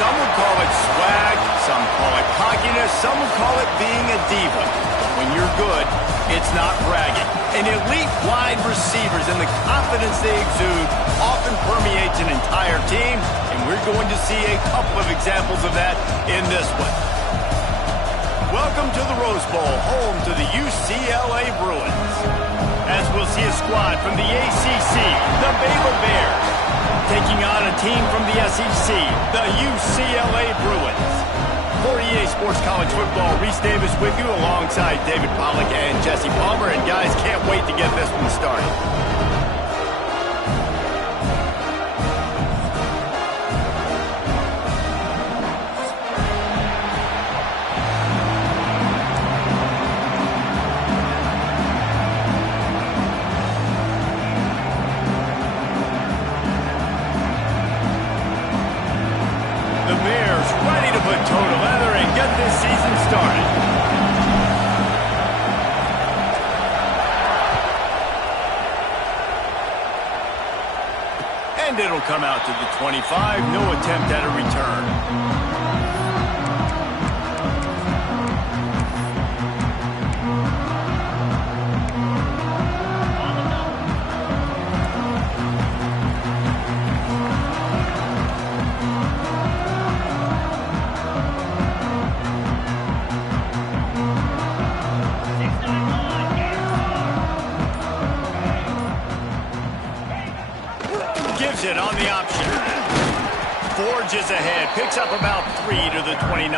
Some would call it swag, some call it cockiness, some would call it being a diva. But when you're good, it's not bragging. And elite wide receivers and the confidence they exude often permeates an entire team, and we're going to see a couple of examples of that in this one. Welcome to the Rose Bowl, home to the UCLA Bruins. As we'll see a squad from the ACC, the Baylor Bears, taking on a team from the SEC, the UCLA Bruins. For EA Sports College Football, Reese Davis with you alongside David Pollack and Jesse Palmer. And guys, can't wait to get this one started. And it'll come out to the 25. No attempt at a return. Gives it on the option. Forges ahead. Picks up about 3 to the 29.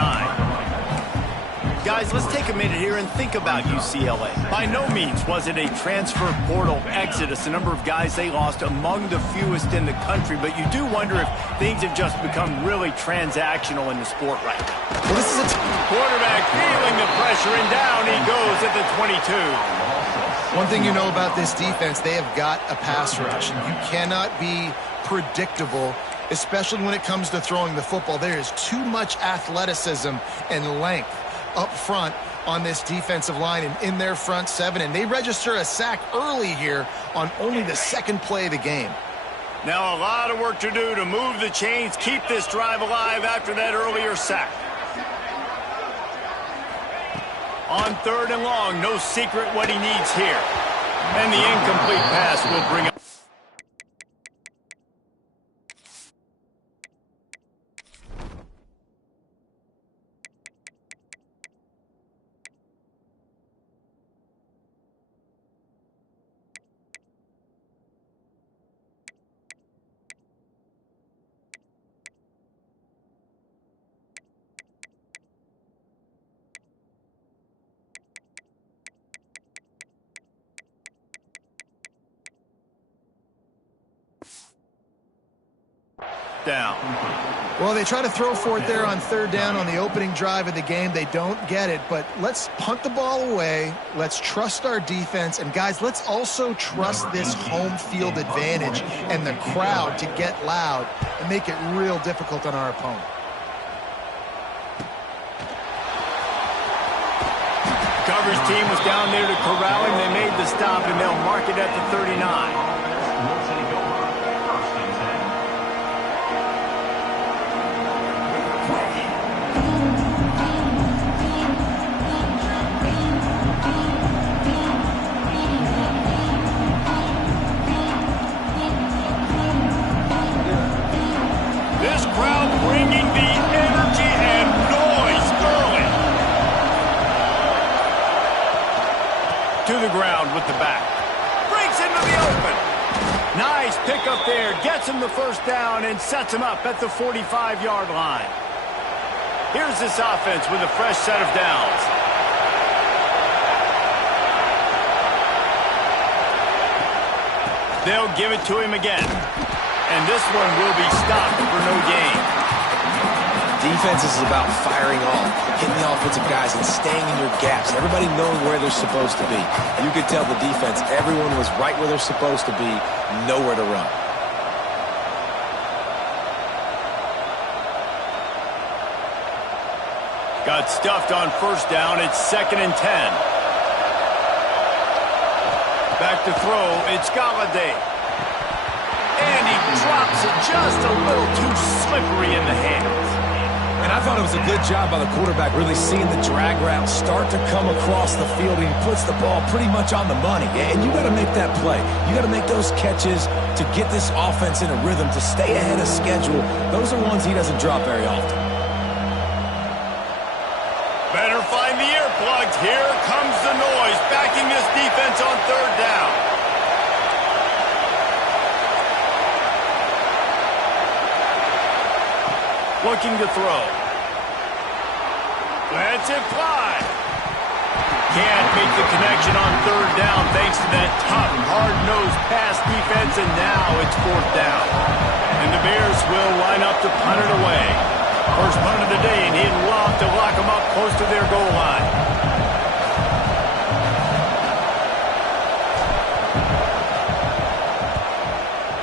Guys, let's take a minute here and think about UCLA. By no means was it a transfer portal exodus, the number of guys they lost among the fewest in the country, but you do wonder if things have just become really transactional in the sport right now. Well, this is a quarterback feeling the pressure, and down he goes at the 22. One thing you know about this defense, they have got a pass rush, and you cannot be predictable, especially when it comes to throwing the football. There is too much athleticism and length up front on this defensive line and in their front seven, and they register a sack early here on only the second play of the game. Now a lot of work to do to move the chains, keep this drive alive after that earlier sack. On 3rd and long, no secret what he needs here. And the incomplete pass will bring up. Down. Well, they try to throw for it there on 3rd down on the opening drive of the game. They don't get it, but let's punt the ball away. Let's trust our defense. And, guys, let's also trust this home field advantage and the crowd to get loud and make it real difficult on our opponent. Coverage team was down there to corral him. They made the stop, and they'll mark it at the 39. Bringing the energy and noise early. To the ground with the back. Breaks into the open. Nice pickup there. Gets him the first down and sets him up at the 45-yard line. Here's this offense with a fresh set of downs. They'll give it to him again. And this one will be stopped for no gain. Defense is about firing off, hitting the offensive guys and staying in your gaps. Everybody knowing where they're supposed to be. You could tell the defense, everyone was right where they're supposed to be, nowhere to run. Got stuffed on 1st down. It's 2nd and 10. Back to throw. It's Galladay. And he drops it just a little too slippery in the hands. And I thought it was a good job by the quarterback really seeing the drag route start to come across the field. And he puts the ball pretty much on the money. And you got to make that play. You got to make those catches to get this offense in a rhythm, to stay ahead of schedule. Those are ones he doesn't drop very often. Better find the earplugs. Here comes the noise, backing this defense on third down. Looking to throw. Lets it fly. Can't make the connection on third down thanks to that tough, hard-nosed pass defense, and now it's fourth down. And the Bears will line up to punt it away. First punt of the day, and he'd love to lock them up close to their goal line.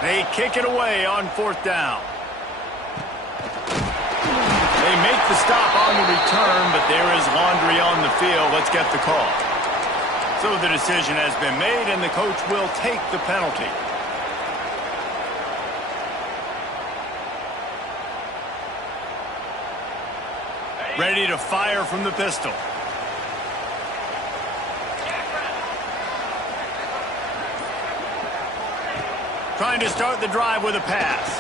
They kick it away on fourth down. They make the stop on the return, but there is laundry on the field. Let's get the call. So the decision has been made, and the coach will take the penalty. Ready to fire from the pistol. Trying to start the drive with a pass.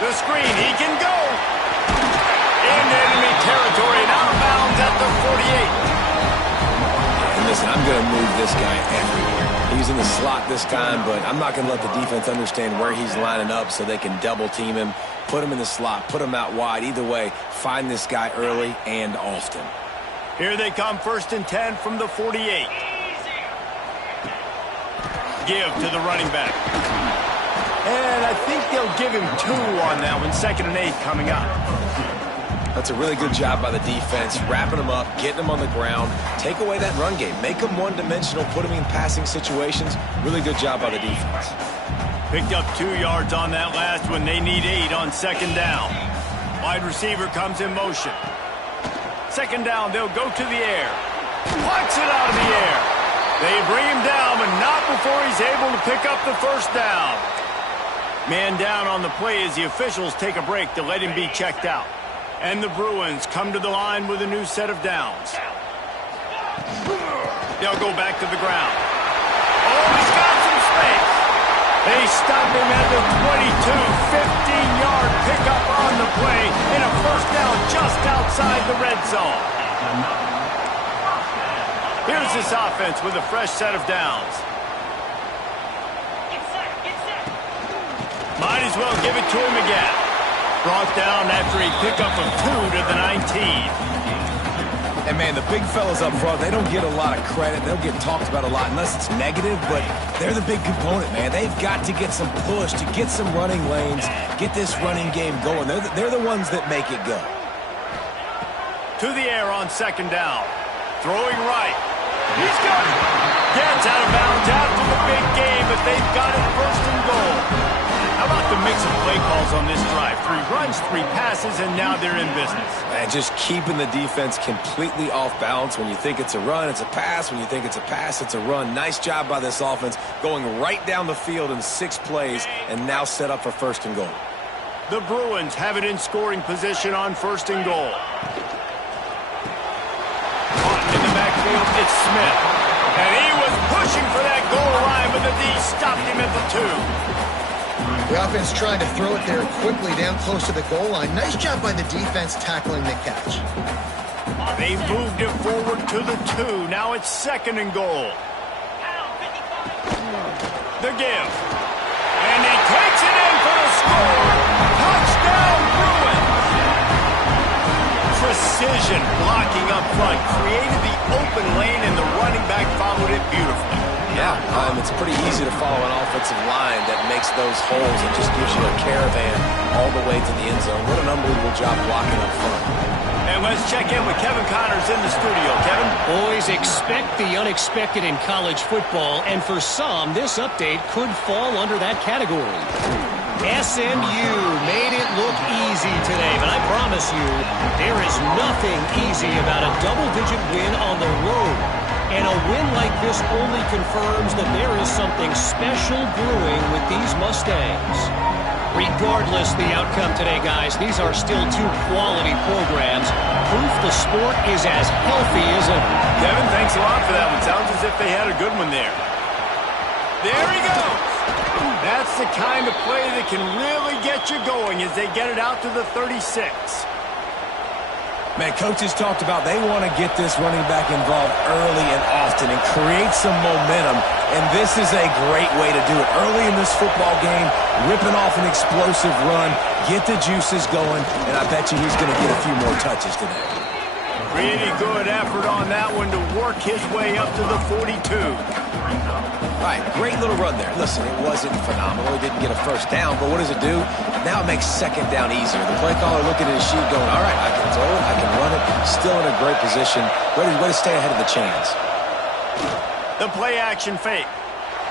The screen, he can go. Into enemy territory and out of bounds at the 48. And listen, I'm going to move this guy everywhere. He's in the slot this time, but I'm not going to let the defense understand where he's lining up so they can double team him, put him in the slot, put him out wide. Either way, find this guy early and often. Here they come, 1st and 10 from the 48. Give to the running back. And I think they'll give him 2 on that one. 2nd and 8 coming up. That's a really good job by the defense, wrapping them up, getting them on the ground, take away that run game, make them one-dimensional, put them in passing situations. Really good job by the defense. Picked up 2 yards on that last one. They need 8 on 2nd down. Wide receiver comes in motion. 2nd down, they'll go to the air. Plucks it out of the air. They bring him down, but not before he's able to pick up the 1st down. Man down on the play as the officials take a break to let him be checked out. And the Bruins come to the line with a new set of downs. They'll go back to the ground. Oh, he's got some space. They stop him at the 22, 15-yard pickup on the play in a 1st down just outside the red zone. Here's this offense with a fresh set of downs. Might as well give it to him again. Brought down after a pickup of 2 to the 19. And, man, the big fellas up front, they don't get a lot of credit. They'll get talked about a lot unless it's negative, but they're the big component, man. They've got to get some push, to get some running lanes, get this running game going. They're the ones that make it go. To the air on 2nd down. Throwing right. He's got it. Gets out of bounds after the big game, but they've got it 1st and goal. How about the mix of play calls on this drive? 3 runs, 3 passes, and now they're in business. And just keeping the defense completely off balance. When you think it's a run, it's a pass. When you think it's a pass, it's a run. Nice job by this offense, going right down the field in 6 plays and now set up for 1st and goal. The Bruins have it in scoring position on 1st and goal. In the backfield, it's Smith. And he was pushing for that goal line, but the D stopped him at the 2. The offense trying to throw it there quickly down close to the goal line. Nice job by the defense tackling the catch. They moved it forward to the 2. Now it's 2nd and goal. The give. And he takes it in for the score. Touchdown, Bruins. Precision blocking up front created the open lane, and the running back followed it beautifully. Yeah, it's pretty easy to follow an offensive line that makes those holes and just gives you a caravan all the way to the end zone. What an unbelievable job blocking up front. And let's check in with Kevin Connors in the studio. Kevin? Boys, expect the unexpected in college football, and for some, this update could fall under that category. SMU made it look easy today, but I promise you, there is nothing easy about a double-digit win on the road. And a win like this only confirms that there is something special brewing with these Mustangs. Regardless the outcome today, guys, these are still two quality programs. Proof the sport is as healthy as ever. Kevin, thanks a lot for that one. Sounds as if they had a good one there. There he goes. That's the kind of play that can really get you going as they get it out to the 36. Man, coaches talked about they want to get this running back involved early and often and create some momentum, and this is a great way to do it. Early in this football game, ripping off an explosive run, get the juices going, and I bet you he's going to get a few more touches today. Pretty good effort on that one to work his way up to the 42. All right, great little run there. Listen, it wasn't phenomenal. He didn't get a first down, but what does it do? Now it makes second down easier. The play caller looking at his sheet going, all right, I can throw it, I can run it. Still in a great position. Way to stay ahead of the chains. The play action fake.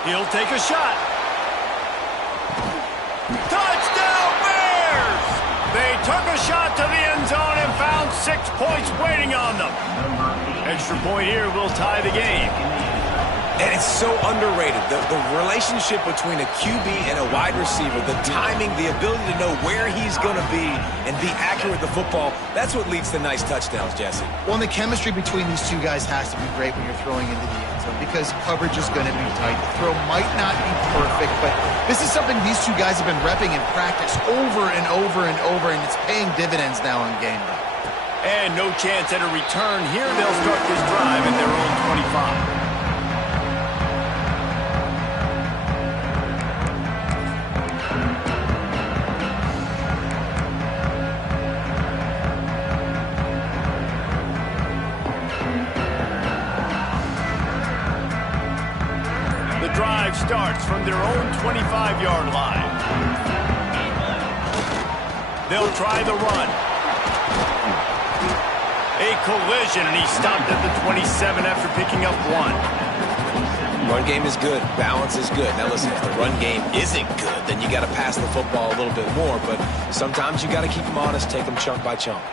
He'll take a shot. Touchdown Bears! They took a shot to the end zone and found 6 points waiting on them. Extra point here will tie the game. And it's so underrated. The relationship between a QB and a wide receiver, the timing, the ability to know where he's going to be and be accurate with the football, that's what leads to nice touchdowns, Jesse. Well, and the chemistry between these two guys has to be great when you're throwing into the end zone because coverage is going to be tight. The throw might not be perfect, but this is something these two guys have been repping in practice over and over and over, and it's paying dividends now in game day. And no chance at a return here. They'll start this drive at their own 25. Drive starts from their own 25-yard line. They'll try the run. A collision, and he stopped at the 27 after picking up 1. Run game is good. Balance is good. Now listen, if the run game isn't good, then you got to pass the football a little bit more, but sometimes you got to keep them honest, take them chunk by chunk.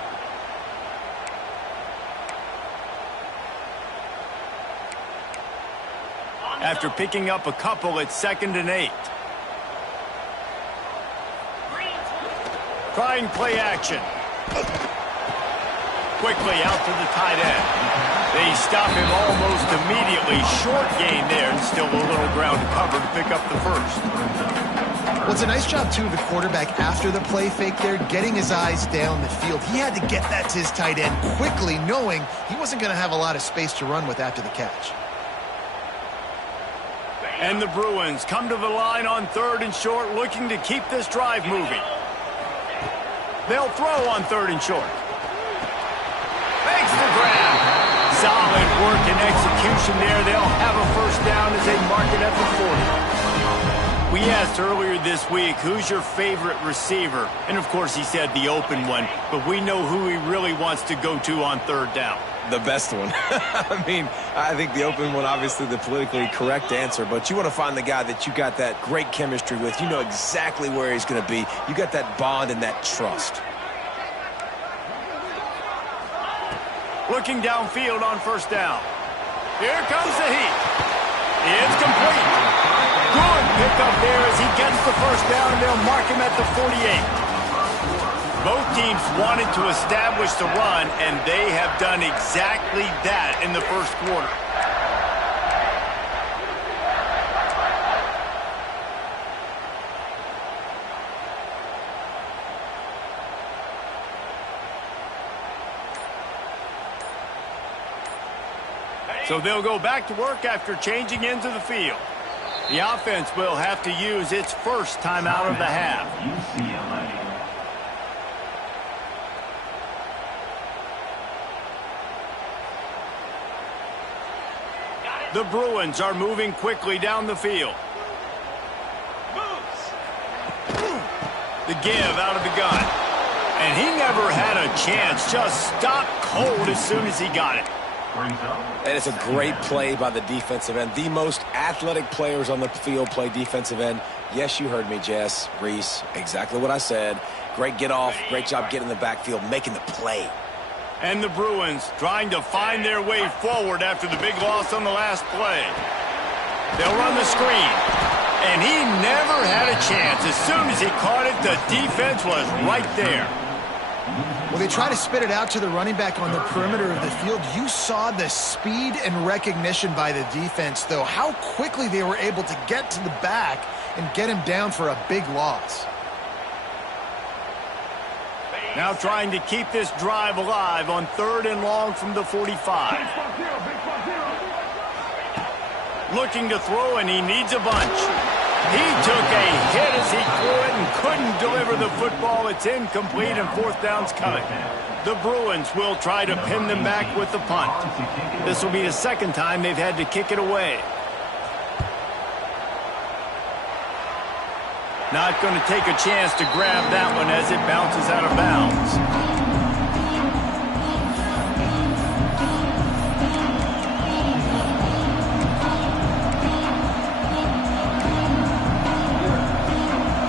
After picking up a couple at 2nd and 8. Trying play action. Quickly out to the tight end. They stop him almost immediately. Short gain there, and still a little ground to cover to pick up the first. Well, it's a nice job, too, of the quarterback after the play fake there, getting his eyes down the field. He had to get that to his tight end quickly, knowing he wasn't going to have a lot of space to run with after the catch. And the Bruins come to the line on 3rd and short, looking to keep this drive moving. They'll throw on 3rd and short. Makes the grab. Solid work and execution there. They'll have a first down as they mark it at the 40. We asked earlier this week, who's your favorite receiver? And, of course, he said the open one, but we know who he really wants to go to on 3rd down. The best one. I mean, I think the open one, obviously the politically correct answer, but you want to find the guy that you got that great chemistry with. You know exactly where he's going to be. You got that bond and that trust. Looking downfield on 1st down. Here comes the heat. It's complete. Good pickup there as he gets the first down, and they'll mark him at the 48. Both teams wanted to establish the run, and they have done exactly that in the first quarter. So they'll go back to work after changing into the field. The offense will have to use its first timeout of the half. The Bruins are moving quickly down the field. The give out of the gun. And he never had a chance. Just stopped cold as soon as he got it. And it's a great play by the defensive end. The most athletic players on the field play defensive end. Yes, you heard me, Jess, Reese. Exactly what I said. Great get off. Great job getting in the backfield, making the play. And the Bruins trying to find their way forward after the big loss on the last play. They'll run the screen. And he never had a chance. As soon as he caught it, the defense was right there. Well, they try to spit it out to the running back on the perimeter of the field. You saw the speed and recognition by the defense, though, how quickly they were able to get to the back and get him down for a big loss. Now trying to keep this drive alive on 3rd and long from the 45. Looking to throw, and he needs a bunch. He took a hit as he threw it and couldn't deliver the football. It's incomplete, and 4th down's coming. The Bruins will try to pin them back with the punt. This will be the 2nd time they've had to kick it away. Not going to take a chance to grab that one as it bounces out of bounds.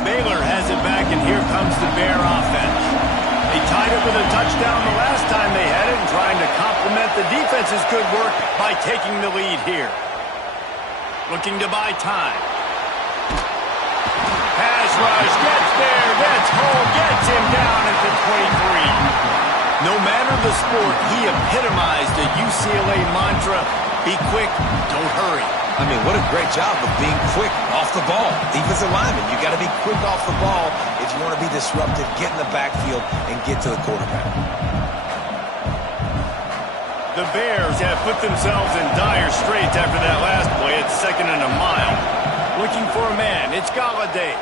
Baylor has it back, and here comes the Bear offense. They tied it with a touchdown the last time they had it, and trying to complement the defense's good work by taking the lead here. Looking to buy time. Pass rush, gets there, gets home, gets him down at the 23. No matter the sport, he epitomized the UCLA mantra, be quick, don't hurry. I mean, what a great job of being quick off the ball. Defensive lineman, you got to be quick off the ball if you want to be disruptive, get in the backfield, and get to the quarterback. The Bears have put themselves in dire straits after that last play. It's 2nd and a mile. Looking for a man. It's Galladay.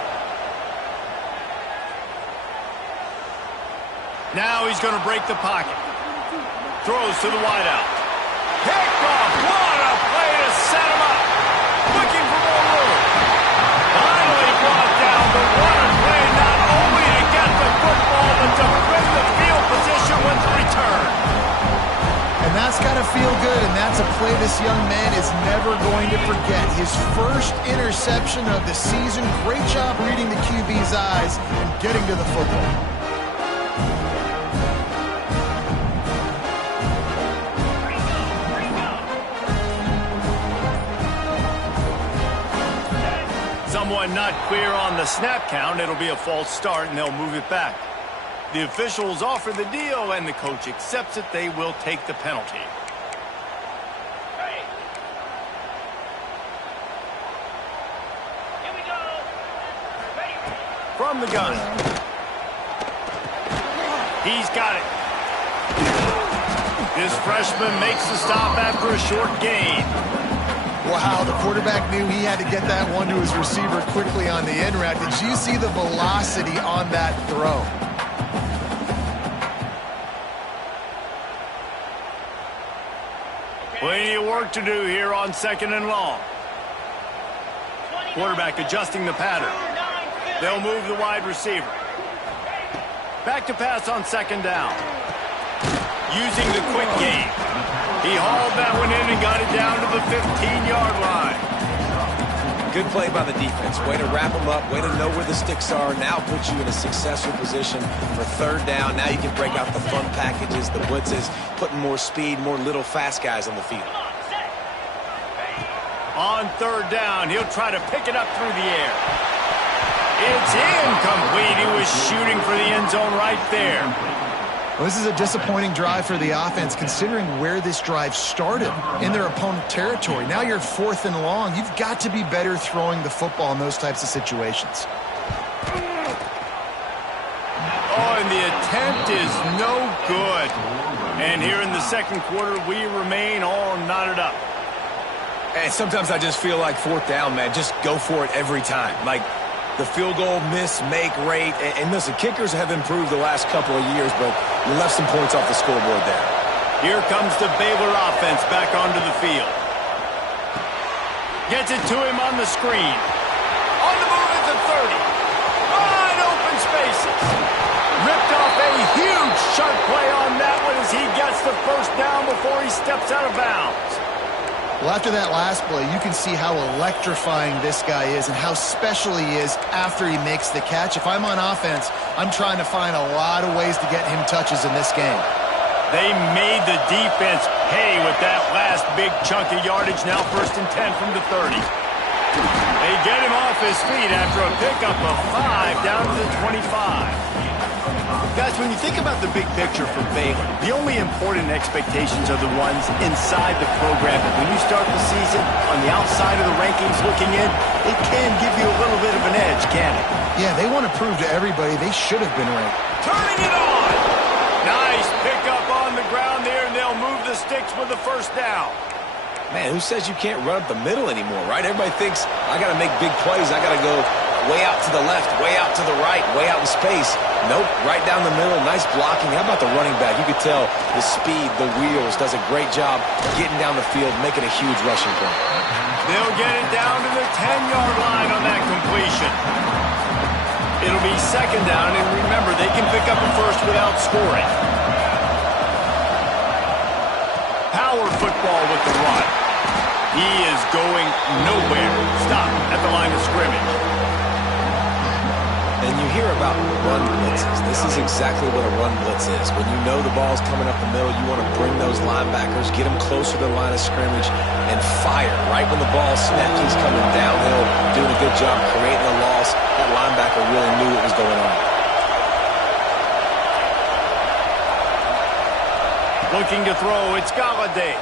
Now he's going to break the pocket. Throws to the wideout. Picked off. What a play to set him up. Looking for more room. Finally brought down, but what a play not only to get the football, but to bring the field position with the return. And that's got to feel good, and that's a play this young man is never going to forget. His first interception of the season. Great job reading the QB's eyes and getting to the football. Someone not clear on the snap count. It'll be a false start, and they'll move it back. The officials offer the deal, and the coach accepts it. They will take the penalty. Here we go. From the gun. He's got it. This freshman makes the stop after a short gain. Wow, the quarterback knew he had to get that one to his receiver quickly on the end route. Did you see the velocity on that throw? Plenty of work to do here on 2nd and long. Quarterback adjusting the pattern. They'll move the wide receiver. Back to pass on 2nd down. Using the quick game. He hauled that one in and got it down to the 15-yard line. Good play by the defense. Way to wrap them up. Way to know where the sticks are. Now puts you in a successful position for 3rd down. Now you can break out the fun packages, the blitzes, putting more speed, more little fast guys on the field. On 3rd down, he'll try to pick it up through the air. It's incomplete. He was shooting for the end zone right there. Well, this is a disappointing drive for the offense, considering where this drive started in their opponent territory. Now you're 4th and long. You've got to be better throwing the football in those types of situations. Oh, and the attempt is no good. And here in the 2nd quarter, we remain all knotted up. And sometimes I just feel like 4th down, man. Just go for it every time. Like, the field goal miss-make rate. And listen, kickers have improved the last couple of years, but you left some points off the scoreboard there. Here comes the Baylor offense back onto the field. Gets it to him on the screen. On the move at the 30. Wide open spaces. Ripped off a huge sharp play on that one as he gets the 1st down before he steps out of bounds. Well, after that last play, you can see how electrifying this guy is and how special he is after he makes the catch. If I'm on offense, I'm trying to find a lot of ways to get him touches in this game. They made the defense pay with that last big chunk of yardage. Now 1st and 10 from the 30. They get him off his feet after a pickup of 5 down to the 25. Guys, when you think about the big picture for Baylor, the only important expectations are the ones inside the program. But when you start the season on the outside of the rankings looking in, it can give you a little bit of an edge, can it? Yeah, they want to prove to everybody they should have been ranked. Turning it on! Nice pickup on the ground there, and they'll move the sticks with the first down. Man, who says you can't run up the middle anymore, right? Everybody thinks, I got to make big plays. I got to go way out to the left, way out to the right, way out in space. Nope, right down the middle, nice blocking. How about the running back? You could tell the speed, the wheels, does a great job getting down the field, making a huge rushing play. They'll get it down to the 10-yard line on that completion. It'll be second down, and remember, they can pick up a first without scoring. Power football with the run. He is going nowhere. Stop at the line of scrimmage. And you hear about run blitzes. This is exactly what a run blitz is. When you know the ball's coming up the middle, you want to bring those linebackers, get them closer to the line of scrimmage, and fire. Right when the ball snaps, he's coming downhill, doing a good job creating a loss. That linebacker really knew what was going on. Looking to throw, it's Galladay.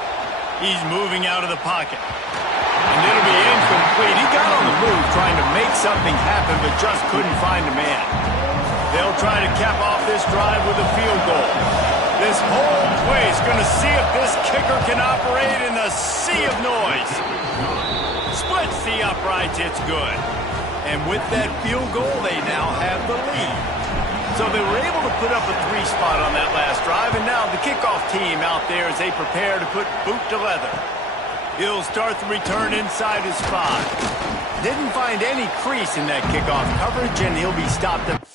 He's moving out of the pocket. And it'll be incomplete. He got on the move trying to make something happen, but just couldn't find a man. They'll try to cap off this drive with a field goal. This whole place going to see if this kicker can operate in the sea of noise. Splits the uprights, it's good. And with that field goal, they now have the lead. So they were able to put up a 3 spot on that last drive, and now the kickoff team out there as they prepare to put boot to leather. He'll start the return inside his 5. Didn't find any crease in that kickoff coverage, and he'll be stopped at...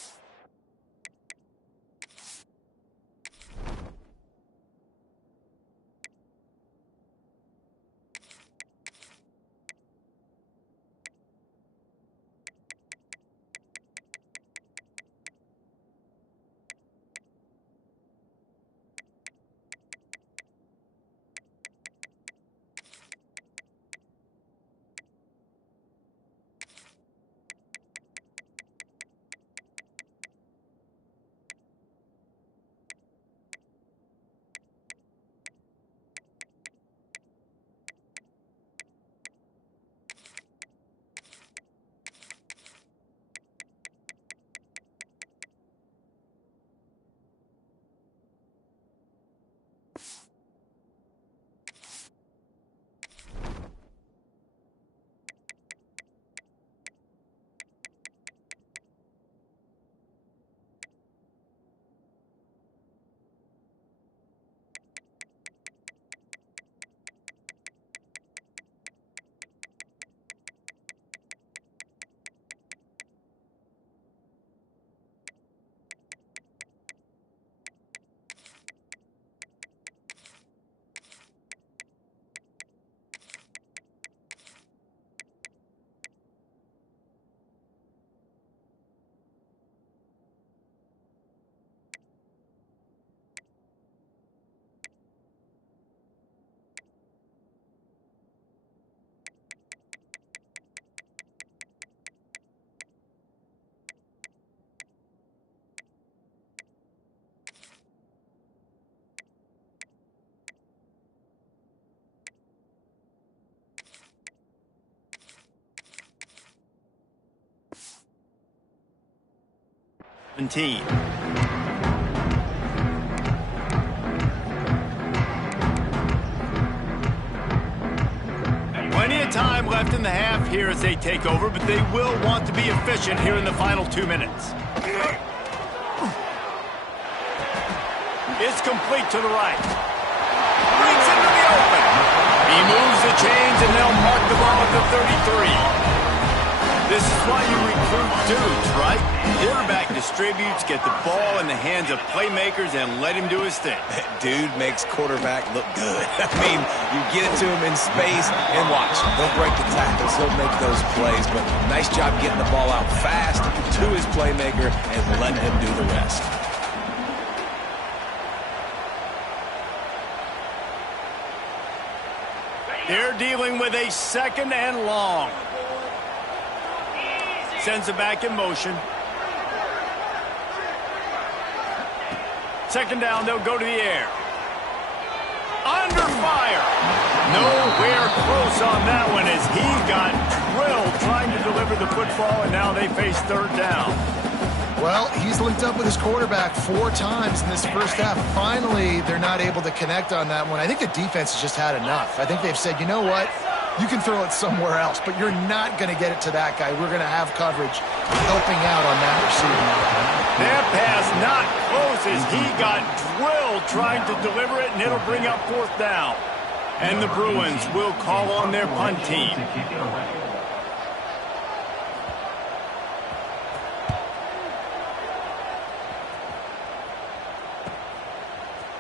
Plenty of time left in the half here as they take over, but they will want to be efficient here in the final 2 minutes. It's complete to the right. Breaks into the open. He moves the chains, and they'll mark the ball at the 33. This is why you recruit dudes, right? Quarterback distributes, get the ball in the hands of playmakers, and let him do his thing. Dude makes quarterback look good. I mean, you get it to him in space, and watch. He'll break the tackles. He'll make those plays. But nice job getting the ball out fast to his playmaker and letting him do the rest. They're dealing with a 2nd and long. Sends it back in motion. Second down, they'll go to the air. Under fire. Nowhere close on that one as he got drilled trying to deliver the football, and now they face third down. Well, he's linked up with his quarterback 4 times in this first half. Finally, they're not able to connect on that one. I think the defense has just had enough. I think they've said, you know what? You can throw it somewhere else, but you're not going to get it to that guy. We're going to have coverage helping out on that receiver. That pass not close as he got drilled trying to deliver it, and it'll bring up fourth down. And the Bruins will call on their punt team.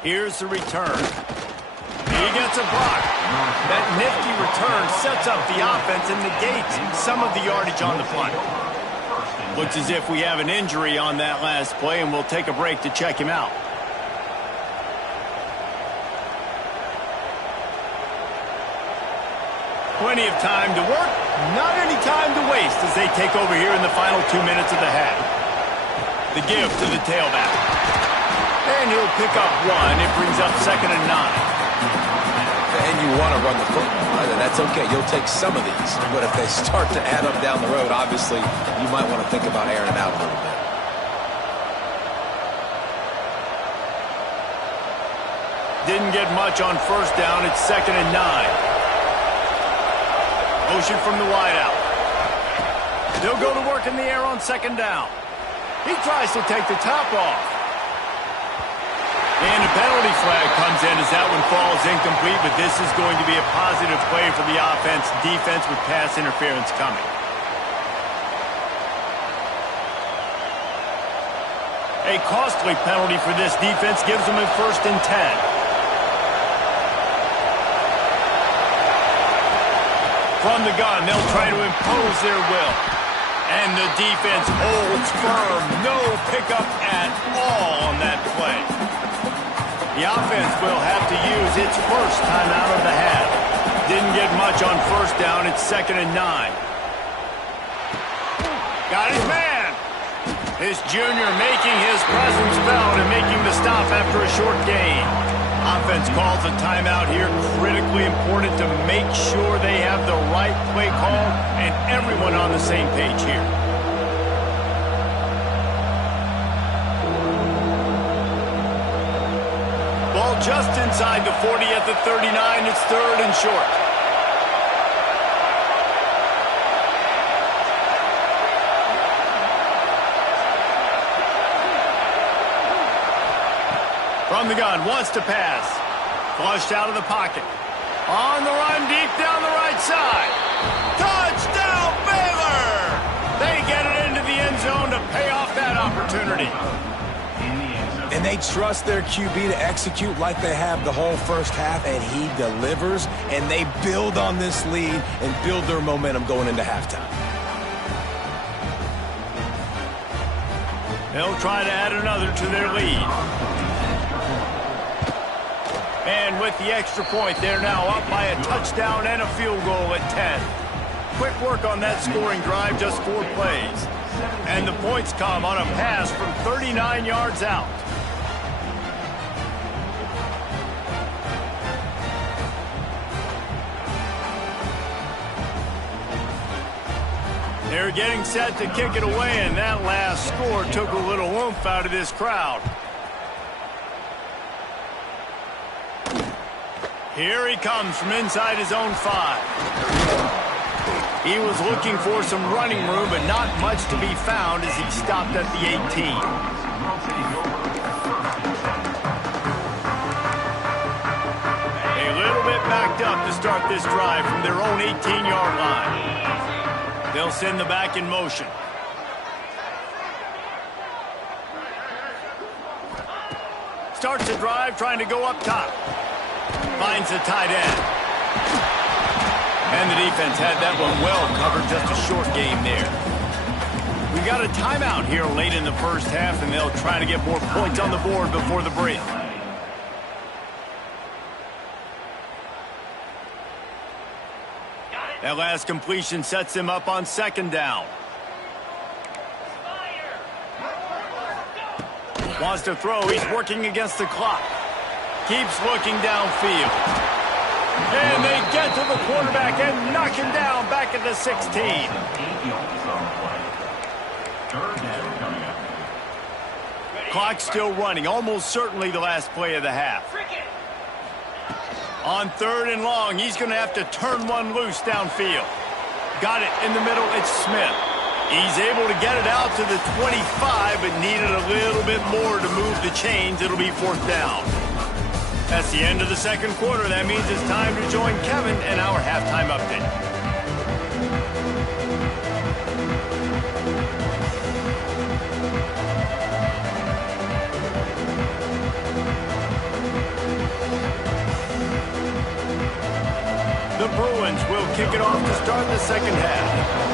Here's the return. He gets a block. That nifty return sets up the offense and negates some of the yardage on the punt. Looks as if we have an injury on that last play, and we'll take a break to check him out. Plenty of time to work, not any time to waste as they take over here in the final 2 minutes of the half. The give to the tailback. And he'll pick up 1. It brings up 2nd and 9. And you want to run the football, right? And that's okay. You'll take some of these. But if they start to add up down the road, obviously, you might want to think about airing it out a little bit. Didn't get much on first down. It's 2nd and 9. Motion from the wideout. They'll go to work in the air on 2nd down. He tries to take the top off. And a penalty flag comes in as that one falls incomplete, but this is going to be a positive play for the offense. Defense with pass interference coming. A costly penalty for this defense gives them a 1st and 10. From the gun, they'll try to impose their will. And the defense holds firm. No pickup at all on that play. The offense will have to use its first time out of the half. Didn't get much on first down. It's 2nd and 9. Got his man. This junior making his presence felt and making the stop after a short gain. Offense calls a timeout here. Critically important to make sure they have the right play call and everyone on the same page here. Ball just inside the 40 at the 39. It's 3rd and short. From the gun, wants to pass. Flushed out of the pocket. On the run, deep down the right side. Touchdown, Baylor! They get it into the end zone to pay off that opportunity. And they trust their QB to execute like they have the whole first half, and he delivers, and they build on this lead and build their momentum going into halftime. They'll try to add another to their lead. And with the extra point, they're now up by a touchdown and a field goal at 10. Quick work on that scoring drive, just 4 plays. And the points come on a pass from 39 yards out. They're getting set to kick it away, and that last score took a little oomph out of this crowd. Here he comes from inside his own 5. He was looking for some running room, but not much to be found as he stopped at the 18. A little bit backed up to start this drive from their own 18-yard line. They'll send the back in motion. Starts the drive, trying to go up top. Finds the tight end. And the defense had that one well covered, just a short game there. We've got a timeout here late in the first half, and they'll try to get more points on the board before the break. That last completion sets them up on 2nd down. Wants to throw. He's working against the clock. Keeps looking downfield. And they get to the quarterback and knock him down back at the 16. Clock still running. Almost certainly the last play of the half. On 3rd and long, he's going to have to turn one loose downfield. Got it in the middle. It's Smith. He's able to get it out to the 25, but needed a little bit more to move the chains. It'll be 4th down. That's the end of the 2nd quarter. That means it's time to join Kevin and our halftime update. The Bruins will kick it off to start the 2nd half.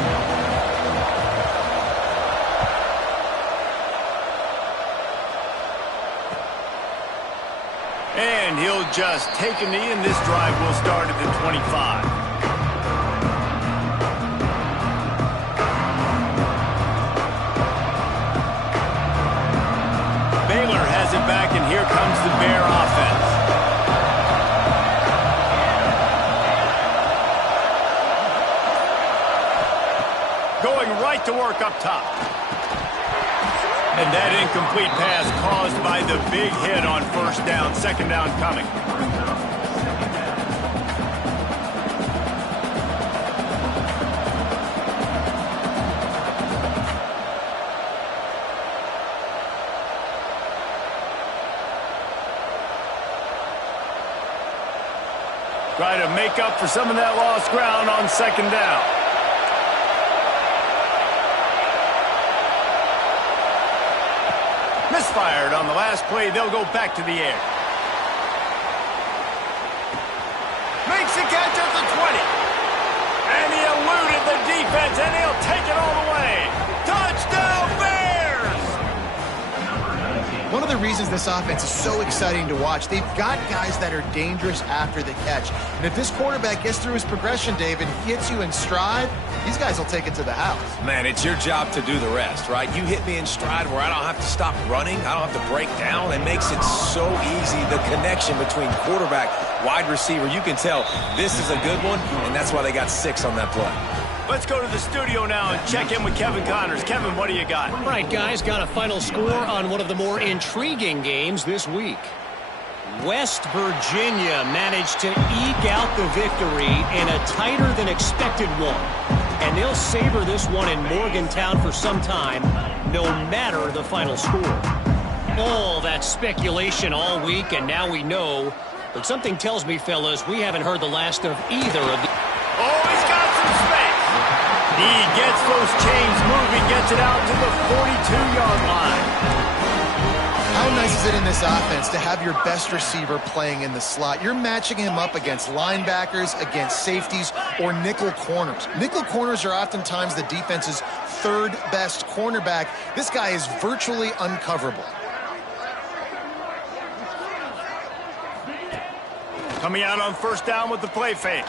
And he'll just take a knee, and this drive will start at the 25. Baylor has it back, and here comes the Bear offense. Going right to work up top. And that incomplete pass caused by the big hit on 1st down. 2nd down coming. Try to make up for some of that lost ground on 2nd down. Misfired on the last play. They'll go back to the air. Makes a catch at the 20. And he eluded the defense, and he'll take it all the way. Touchdown, Bears! One of the reasons this offense is so exciting to watch, they've got guys that are dangerous after the catch. And if this quarterback gets through his progression, David, he hits you in stride, these guys will take it to the house. Man, it's your job to do the rest, right? You hit me in stride where I don't have to stop running. I don't have to break down. It makes it so easy, the connection between quarterback, wide receiver. You can tell this is a good one, and that's why they got 6 on that play. Let's go to the studio now and check in with Kevin Connors. Kevin, what do you got? All right, guys, got a final score on one of the more intriguing games this week. West Virginia managed to eke out the victory in a tighter-than-expected one. And they'll savor this one in Morgantown for some time, no matter the final score. All that speculation all week, and now we know. But something tells me, fellas, we haven't heard the last of either of the... Oh, he's got some space. He gets those chains moving, gets it out to the 42-yard line. How nice is it in this offense to have your best receiver playing in the slot? You're matching him up against linebackers, against safeties, or nickel corners. Nickel corners are oftentimes the defense's 3rd best cornerback. This guy is virtually uncoverable. Coming out on 1st down with the play fake.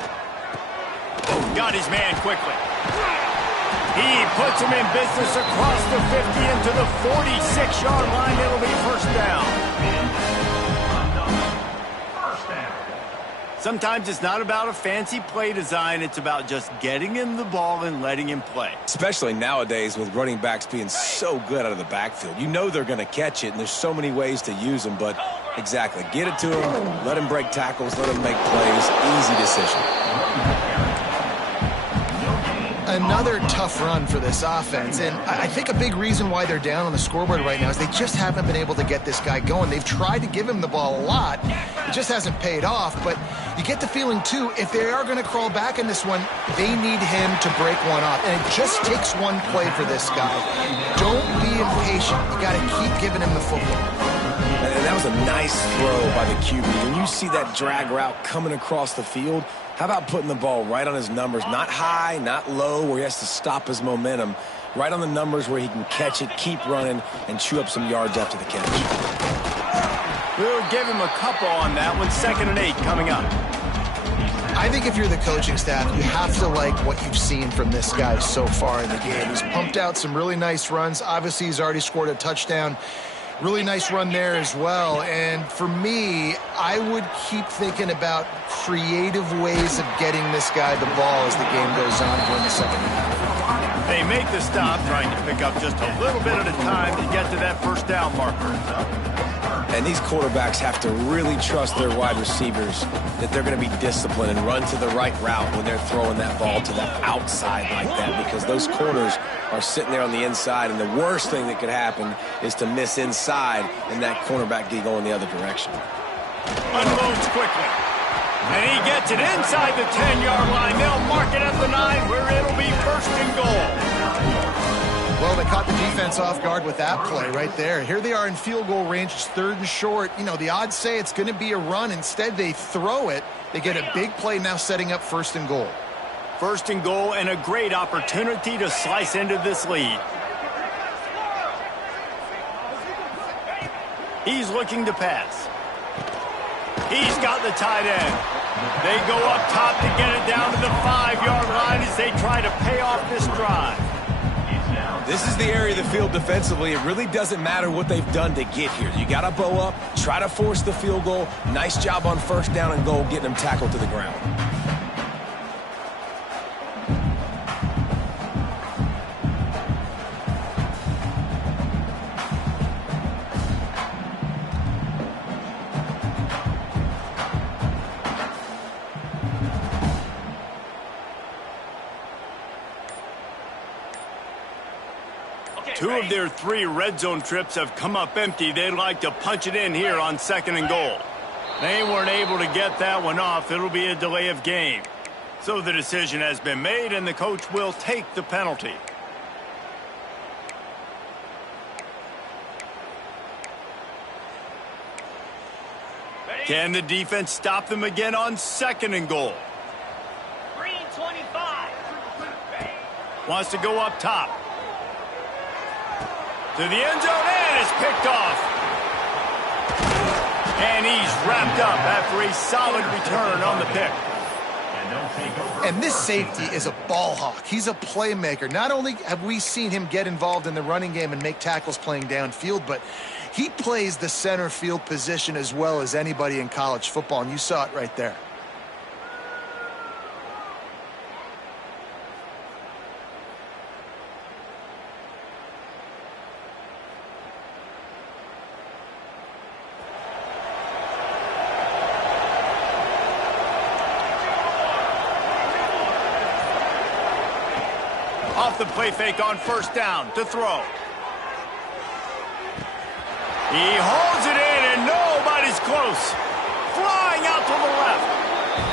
Oh, got his man quickly. He puts him in business across the 50 into the 46-yard line. It'll be 1st down. Sometimes it's not about a fancy play design. It's about just getting him the ball and letting him play. Especially nowadays with running backs being so good out of the backfield. You know they're going to catch it, and there's so many ways to use them. But exactly, get it to him, let him break tackles, let him make plays. Easy decision. Another tough run for this offense, and I think a big reason why they're down on the scoreboard right now is they just haven't been able to get this guy going. They've tried to give him the ball a lot. It just hasn't paid off, but you get the feeling, too, if they are going to crawl back in this one, they need him to break one off, and it just takes one play for this guy. Don't be impatient. You got to keep giving him the football. And that was a nice throw by the QB. When you see that drag route coming across the field, how about putting the ball right on his numbers? Not high, not low, where he has to stop his momentum. Right on the numbers where he can catch it, keep running, and chew up some yards after the catch. We'll give him a couple on that one. 2nd and 8 coming up. I think if you're the coaching staff, you have to like what you've seen from this guy so far in the game. He's pumped out some really nice runs. Obviously, he's already scored a touchdown. Really nice run there as well. And for me, I would keep thinking about creative ways of getting this guy the ball as the game goes on during the second half. They make the stop, trying to pick up just a little bit at a time to get to that first down marker. And these quarterbacks have to really trust their wide receivers that they're going to be disciplined and run to the right route when they're throwing that ball to the outside like that, because those corners are sitting there on the inside, and the worst thing that could happen is to miss inside and that cornerback go in the other direction. Unloads quickly. And he gets it inside the 10-yard line. They'll mark it at the 9 where it'll be first and goal. Well, they caught the defense off guard with that play right there. Here they are in field goal range, it's 3rd and short. You know, the odds say it's going to be a run. Instead, they throw it. They get a big play now setting up 1st and goal. 1st and goal, and a great opportunity to slice into this lead. He's looking to pass. He's got the tight end. They go up top to get it down to the 5-yard line as they try to pay off this drive. This is the area of the field defensively. It really doesn't matter what they've done to get here. You got to bow up, try to force the field goal. Nice job on 1st down and goal, getting them tackled to the ground. Two of their 3 red zone trips have come up empty. They'd like to punch it in here on 2nd and goal. They weren't able to get that one off. It'll be a delay of game. So the decision has been made, and the coach will take the penalty. Can the defense stop them again on 2nd and goal? Green 25. Wants to go up top. To the end zone, and is picked off. And he's wrapped up after a solid return on the pick. And this safety is a ball hawk. He's a playmaker. Not only have we seen him get involved in the running game and make tackles playing downfield, but he plays the center field position as well as anybody in college football, and you saw it right there. Off the play fake on 1st down to throw. He holds it in, and nobody's close. Flying out to the left.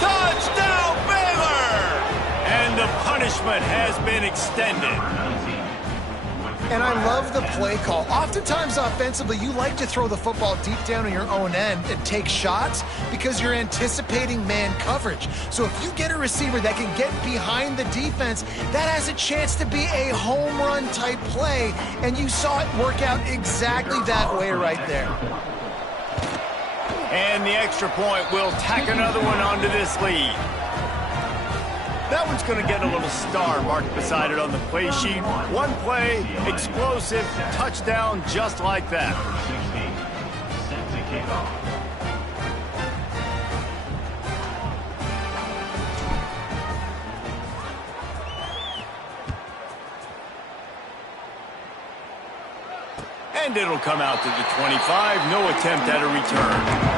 Touchdown, Baylor! And the punishment has been extended. And I love the play call. Oftentimes offensively, you like to throw the football deep down on your own end and take shots because you're anticipating man coverage. So if you get a receiver that can get behind the defense, that has a chance to be a home run type play. And you saw it work out exactly that way right there. And the extra point will tack another one onto this lead. That one's going to get a little star marked beside it on the play sheet. One play, explosive, touchdown just like that. And it'll come out to the 25. No attempt at a return.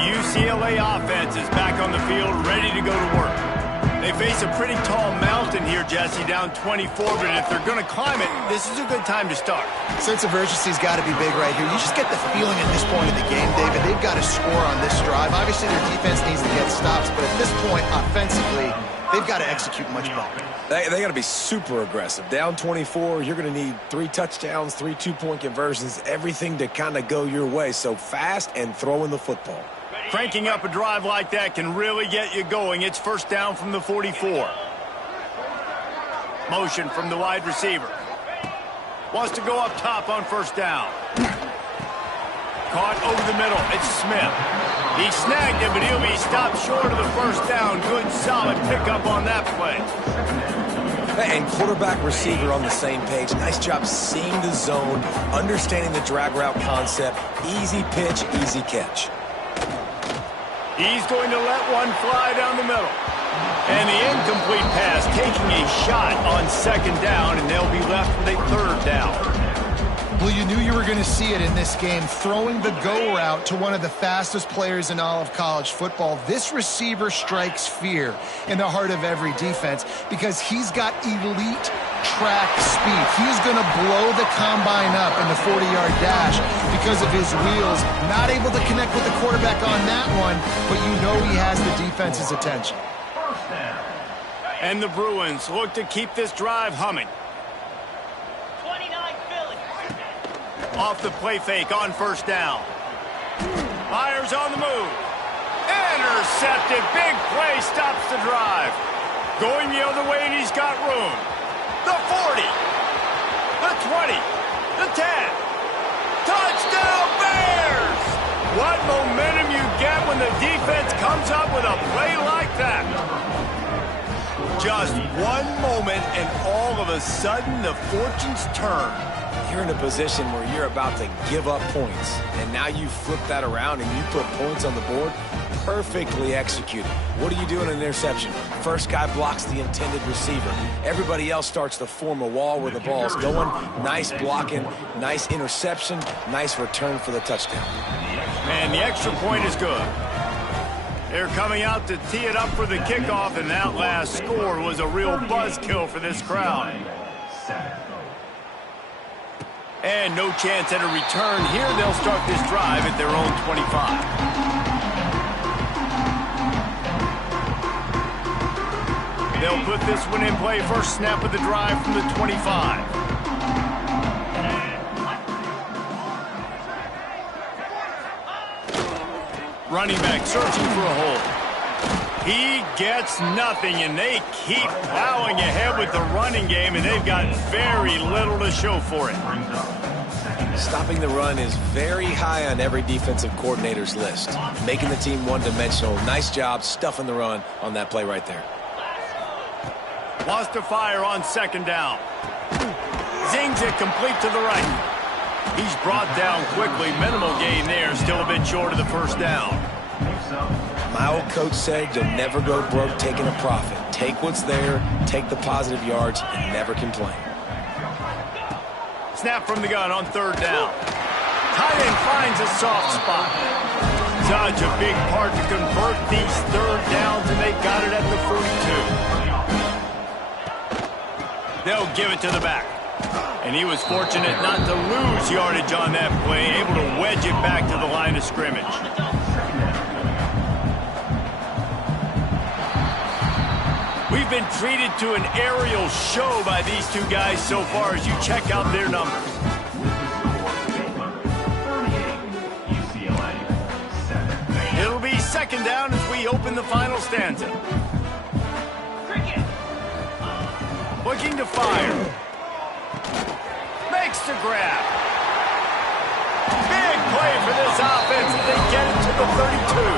UCLA offense is back on the field, ready to go to work. They face a pretty tall mountain here, Jesse, down 24, but if they're going to climb it, this is a good time to start. Sense of urgency's got to be big right here. You just get the feeling at this point of the game, David, they've got to score on this drive. Obviously, their defense needs to get stops, but at this point, offensively, they've got to execute much better. They got to be super aggressive. Down 24, you're going to need 3 touchdowns, 3 two-point conversions, everything to kind of go your way. So fast and throwing the football. Cranking up a drive like that can really get you going. It's 1st down from the 44. Motion from the wide receiver. Wants to go up top on 1st down. Caught over the middle. It's Smith. He snagged it, but he'll be stopped short of the first down. Good, solid pickup on that play. And quarterback receiver on the same page. Nice job seeing the zone, understanding the drag route concept. Easy pitch, easy catch. He's going to let one fly down the middle. And the incomplete pass taking a shot on second down, and they'll be left with a third down. Well, you knew you were going to see it in this game, throwing the go route to one of the fastest players in all of college football. This receiver strikes fear in the heart of every defense because he's got elite track speed. He's going to blow the combine up in the 40-yard dash because of his wheels. Not able to connect with the quarterback on that one, but you know he has the defense's attention. And the Bruins look to keep this drive humming. 29 Philly. Off the play fake on first down. Myers on the move. Intercepted. Big play stops the drive. Going the other way, and he's got room. The 40. The 20. The 10. Touchdown Bears! What momentum you get when the defense comes up with a play like that. Just one moment, and all of a sudden, the fortunes turn. You're in a position where you're about to give up points, and now you flip that around and you put points on the board. Perfectly executed. What do you do in an interception? First guy blocks the intended receiver. Everybody else starts to form a wall where the ball's going. Nice blocking, nice interception, nice return for the touchdown. And the extra point is good. They're coming out to tee it up for the kickoff, and that last score was a real buzzkill for this crowd. And no chance at a return here. They'll start this drive at their own 25. They'll put this one in play. First snap of the drive from the 25. Running back searching for a hole. He gets nothing, and they keep plowing ahead with the running game, and they've got very little to show for it. Stopping the run is very high on every defensive coordinator's list. Making the team one-dimensional. Nice job stuffing the run on that play right there. Lost to fire on second down. Zings it complete to the right. He's brought down quickly. Minimal gain there. Still a bit short of the first down. My old coach said you'll never go broke taking a profit. Take what's there, take the positive yards, and never complain. Snap from the gun on third down. Tight end finds a soft spot. Such a big part to convert these third downs, and they got it at the 42. They'll give it to the back. And he was fortunate not to lose yardage on that play, able to wedge it back to the line of scrimmage. We've been treated to an aerial show by these two guys so far as you check out their numbers. It'll be second down as we open the final stanza. Looking to fire. Makes the grab. Big play for this offense as they get it to the 32.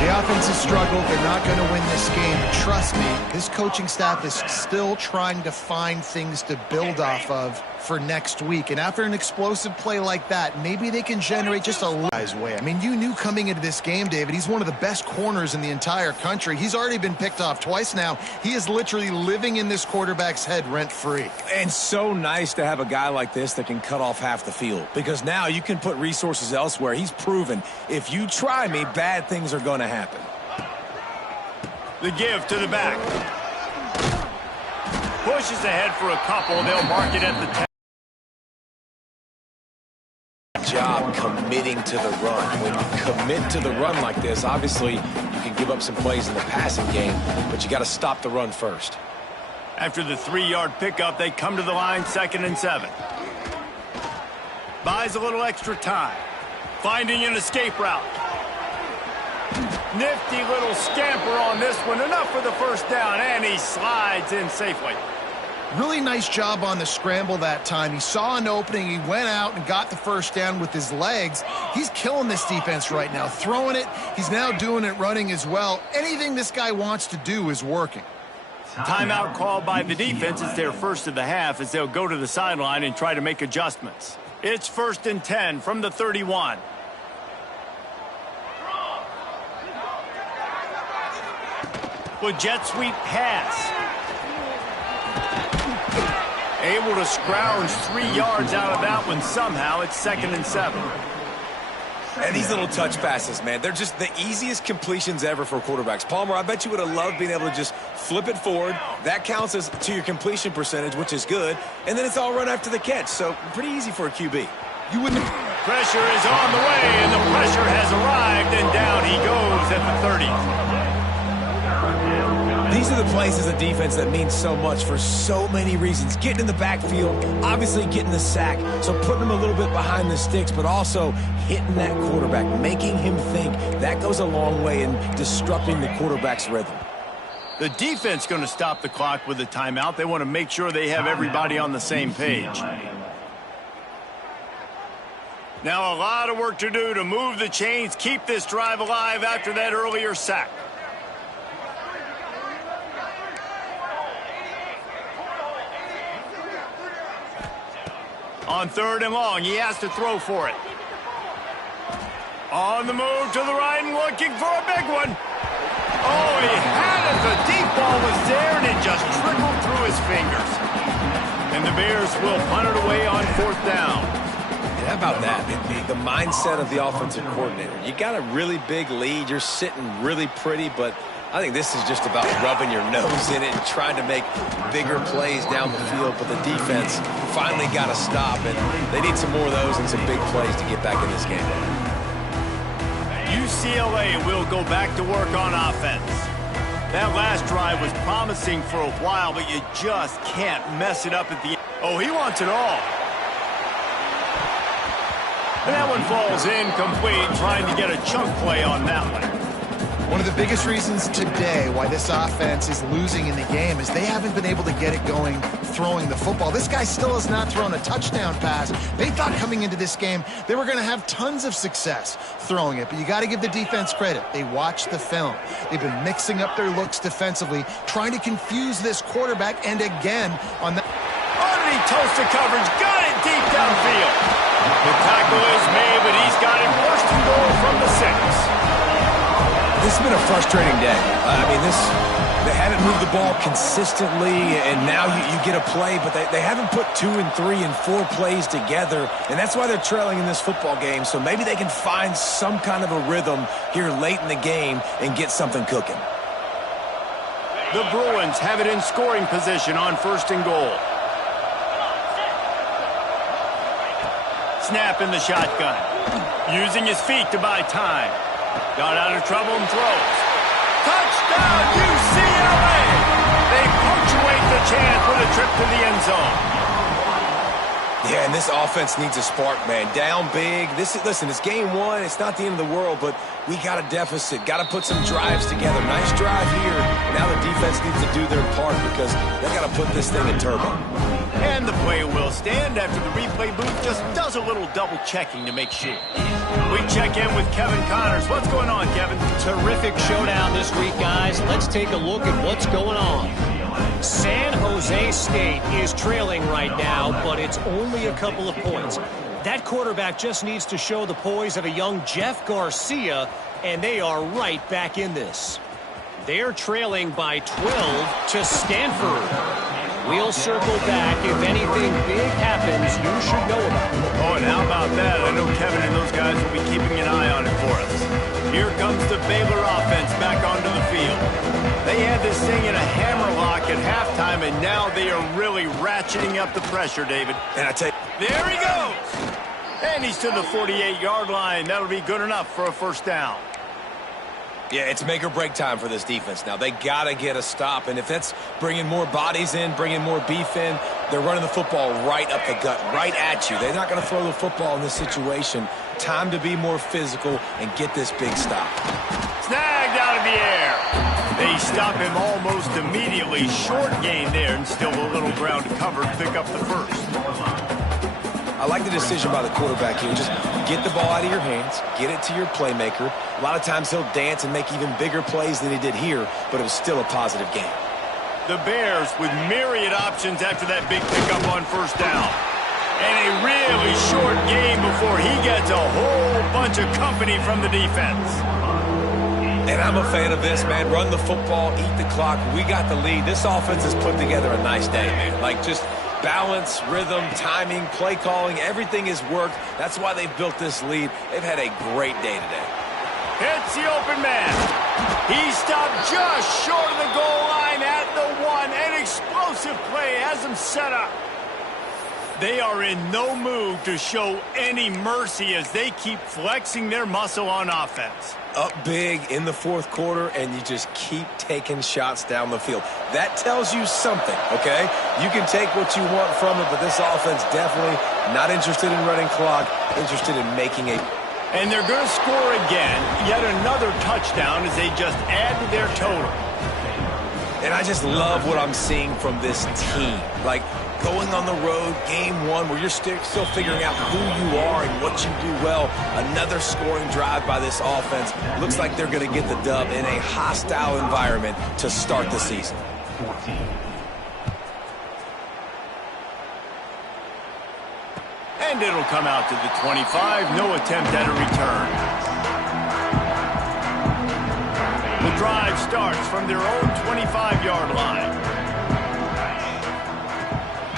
The offense has struggled. They're not going to win this game. Trust me, this coaching staff is still trying to find things to build off of for next week. And after an explosive play like that, maybe they can generate just a little way. I mean, you knew coming into this game, David, he's one of the best corners in the entire country. He's already been picked off twice now. He is literally living in this quarterback's head rent-free. And so nice to have a guy like this that can cut off half the field, because now you can put resources elsewhere. He's proven if you try me, bad things are going to happen. The give to the back. Pushes ahead for a couple. They'll mark it at the 10. Job committing to the run. When you commit to the run like this, obviously you can give up some plays in the passing game, but you got to stop the run first. After the 3-yard pickup, they come to the line, 2nd and 7. Buys a little extra time. Finding an escape route. Nifty little scamper on this one. Enough for the first down, and he slides in safely. Really nice job on the scramble that time. He saw an opening. He went out and got the first down with his legs. He's killing this defense right now. Throwing it. He's now doing it running as well. Anything this guy wants to do is working. Timeout called by the defense. It's their first of the half as they'll go to the sideline and try to make adjustments. It's 1st and 10 from the 31. With jet sweep pass. Able to scrounge 3 yards out of that one somehow. It's 2nd and 7. And these little touch passes, man, they're just the easiest completions ever for quarterbacks. Palmer, I bet you would have loved being able to just flip it forward. That counts as to your completion percentage, which is good. And then it's all run after the catch. So pretty easy for a QB. You wouldn't. Pressure is on the way, and the pressure has arrived, and down he goes at the 30. These are the plays as a defense that mean so much for so many reasons. Getting in the backfield, obviously getting the sack, so putting him a little bit behind the sticks, but also hitting that quarterback, making him think. That goes a long way in disrupting the quarterback's rhythm. The defense going to stop the clock with a timeout. They want to make sure they have everybody on the same page. Now a lot of work to do to move the chains, keep this drive alive after that earlier sack. On 3rd and long, he has to throw for it. On the move to the right and looking for a big one. Oh, he had it. The deep ball was there, and it just trickled through his fingers. And the Bears will punt it away on 4th down. And how about that? The mindset of the offensive coordinator. You got a really big lead. You're sitting really pretty, but I think this is just about rubbing your nose in it and trying to make bigger plays down the field. But the defense finally got to stop, and they need some more of those and some big plays to get back in this game. UCLA will go back to work on offense. That last drive was promising for a while, but you just can't mess it up at the end. Oh, he wants it all. And that one falls incomplete, trying to get a chunk play on that one. One of the biggest reasons today why this offense is losing in the game is they haven't been able to get it going throwing the football. This guy still has not thrown a touchdown pass. They thought coming into this game they were going to have tons of success throwing it, but you got to give the defense credit. They watched the film. They've been mixing up their looks defensively, trying to confuse this quarterback, and again on that. Underneath toasted coverage, got it deep downfield. The tackle is made, but he's got it 1st and goal from the 6. This has been a frustrating day. They haven't moved the ball consistently, and now you get a play, but they haven't put 2 and 3 and 4 plays together, and that's why they're trailing in this football game. So maybe they can find some kind of a rhythm here late in the game and get something cooking. The Bruins have it in scoring position on 1st and goal. Snap in the shotgun. Using his feet to buy time. Got out of trouble and throws. Touchdown, UCLA! They punctuate the chance with a trip to the end zone. Yeah, and this offense needs a spark, man. Down big. Listen, it's game 1. It's not the end of the world, but we got a deficit. Got to put some drives together. Nice drive here. Now the defense needs to do their part because they got to put this thing in turbo. And the play will stand after the replay booth just does a little double checking to make sure. We check in with Kevin Connors. What's going on, Kevin? Terrific showdown this week, guys. Let's take a look at what's going on. San Jose State is trailing right now, but it's only a couple of points. That quarterback just needs to show the poise of a young Jeff Garcia, and they are right back in this. They're trailing by 12 to Stanford. We'll circle back. If anything big happens, you should know about it. Oh, and how about that? I know Kevin and those guys will be keeping an eye on it for us. Here comes the Baylor offense back onto the field. They had this thing in a hammerlock at halftime, and now they are really ratcheting up the pressure, David. And I tell you, there he goes. And he's to the 48-yard line. That'll be good enough for a 1st down. yeah, it's make or break time for this defense now. They got to get a stop, and if that's bringing more bodies in, bringing more beef in, they're running the football right up the gut, right at you. They're not going to throw the football in this situation. Time to be more physical and get this big stop. Snagged out of the air. They stop him almost immediately. Short gain there, and still a little ground to cover to pick up the first. I like the decision by the quarterback here. Just get the ball out of your hands, get it to your playmaker. A lot of times he'll dance and make even bigger plays than he did here, but it was still a positive game. The Bears with myriad options after that big pickup on first down. And a really short game before he gets a whole bunch of company from the defense. And I'm a fan of this, man. Run the football, eat the clock. We got the lead. This offense has put together a nice day, man. Like, just balance, rhythm, timing, play calling, everything has worked. That's why they've built this lead. They've had a great day today. Hits the open man. He stopped just short of the goal line at the one. An explosive play has him set up. They are in no mood to show any mercy as they keep flexing their muscle on offense. Up big in the fourth quarter, and you just keep taking shots down the field. That tells you something, okay? You can take what you want from it, but this offense definitely not interested in running clock, interested in making a... And they're going to score again, yet another touchdown as they just add to their total. And I just love what I'm seeing from this team. Like, going on the road, game one, where you're still figuring out who you are and what you do well. Another scoring drive by this offense. Looks like they're going to get the dub in a hostile environment to start the season. And it'll come out to the 25. No attempt at a return. The drive starts from their own 25-yard line.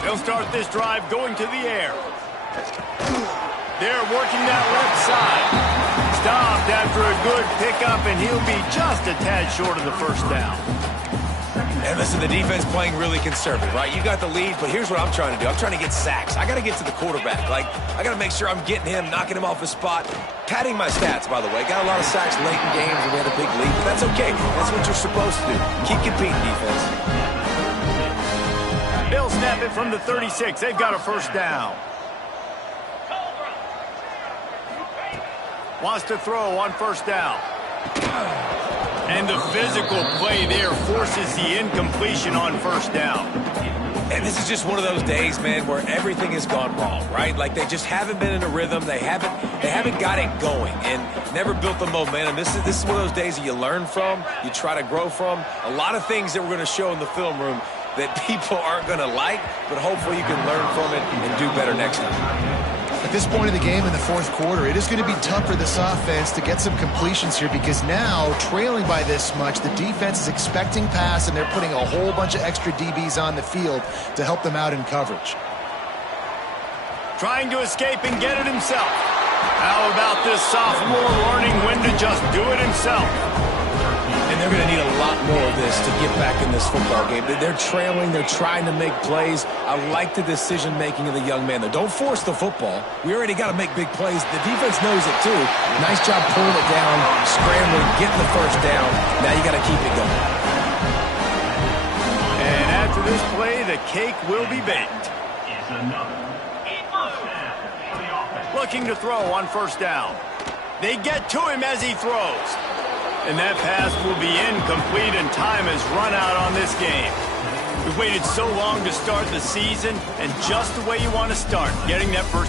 They'll start this drive going to the air. They're working that left side. Stopped after a good pickup, and he'll be just a tad short of the first down. And listen, the defense playing really conservative, right? You got the lead, but here's what I'm trying to do. I'm trying to get sacks. I got to get to the quarterback. Like, I got to make sure I'm getting him, knocking him off his spot. Padding my stats, by the way. Got a lot of sacks late in games, and we had a big lead, but that's okay. That's what you're supposed to do. Keep competing, defense. They'll snap it from the 36. They've got a first down. Wants to throw on first down. And the physical play there forces the incompletion on first down. And this is just one of those days, man, where everything has gone wrong, right? Like, they just haven't been in a rhythm. They haven't got it going and never built the momentum. This is one of those days that you learn from, you try to grow from. A lot of things that we're going to show in the film room that people aren't going to like, but hopefully you can learn from it and do better next time. At this point in the game in the fourth quarter, it is going to be tough for this offense to get some completions here because now, trailing by this much, the defense is expecting pass, and they're putting a whole bunch of extra DBs on the field to help them out in coverage. Trying to escape and get it himself. How about this sophomore learning when to just do it himself? And they're going to need a lot more of this to get back in this football game. They're trailing. They're trying to make plays. I like the decision-making of the young man, though. Don't force the football. We already got to make big plays. The defense knows it, too. Nice job pulling it down, scrambling, getting the first down. Now you got to keep it going. And after this play, the cake will be baked. Looking to throw on first down. They get to him as he throws. And that pass will be incomplete, and time has run out on this game. We've waited so long to start the season, and just the way you want to start, getting that first